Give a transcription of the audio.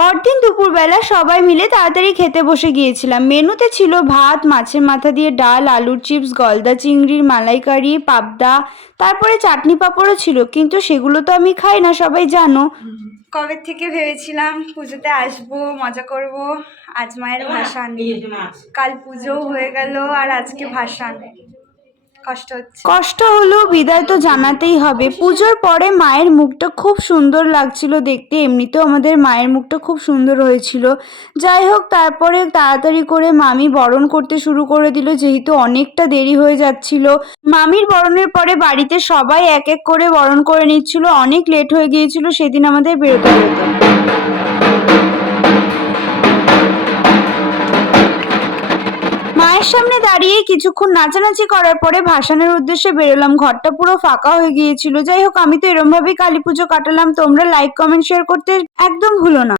পরদিন দুপুরবেলা সবাই মিলে তাড়াতাড়ি খেতে বসে গিয়েছিলাম। মেনুতে ছিল ভাত, মাছের মাথা দিয়ে ডাল, আলুর চিপস, গলদা চিংড়ির মালাইকারি, পাবদা, তারপরে চাটনি পাঁপড়ও ছিল। কিন্তু সেগুলো তো আমি খাই না, সবাই জানো। কবে থেকে ভেবেছিলাম পুজোতে আসবো, মজা করব। আজ মায়ের ভাসান, কাল পুজোও হয়ে গেল আর আজকে ভাসান। কষ্ট হলেও বিদায় তো জানাতেই হবে। পুজোর পরে মায়ের মুখটা খুব সুন্দর লাগছিল দেখতে, এমনিতেও আমাদের মায়ের মুখটা খুব সুন্দর হয়েছিল। যাই হোক, তারপরে তাড়াতাড়ি করে মামি বরণ করতে শুরু করে দিল, যেহেতু অনেকটা দেরি হয়ে যাচ্ছিল। মামির বরণের পরে বাড়িতে সবাই এক এক করে বরণ করে নিচ্ছিল। অনেক লেট হয়ে গিয়েছিল সেদিন আমাদের বেরোতে বেরোতে। মায়ের সামনে দাঁড়িয়ে কিছুক্ষণ নাচানাচি করার পরে ভাসানের উদ্দেশ্যে বেরোলাম। ঘরটা পুরো ফাঁকা হয়ে গিয়েছিল। যাই হোক, আমি তো এরম ভাবেই কালী পুজো কাটালাম। তোমরা লাইক, কমেন্ট, শেয়ার করতে একদম ভুলো না।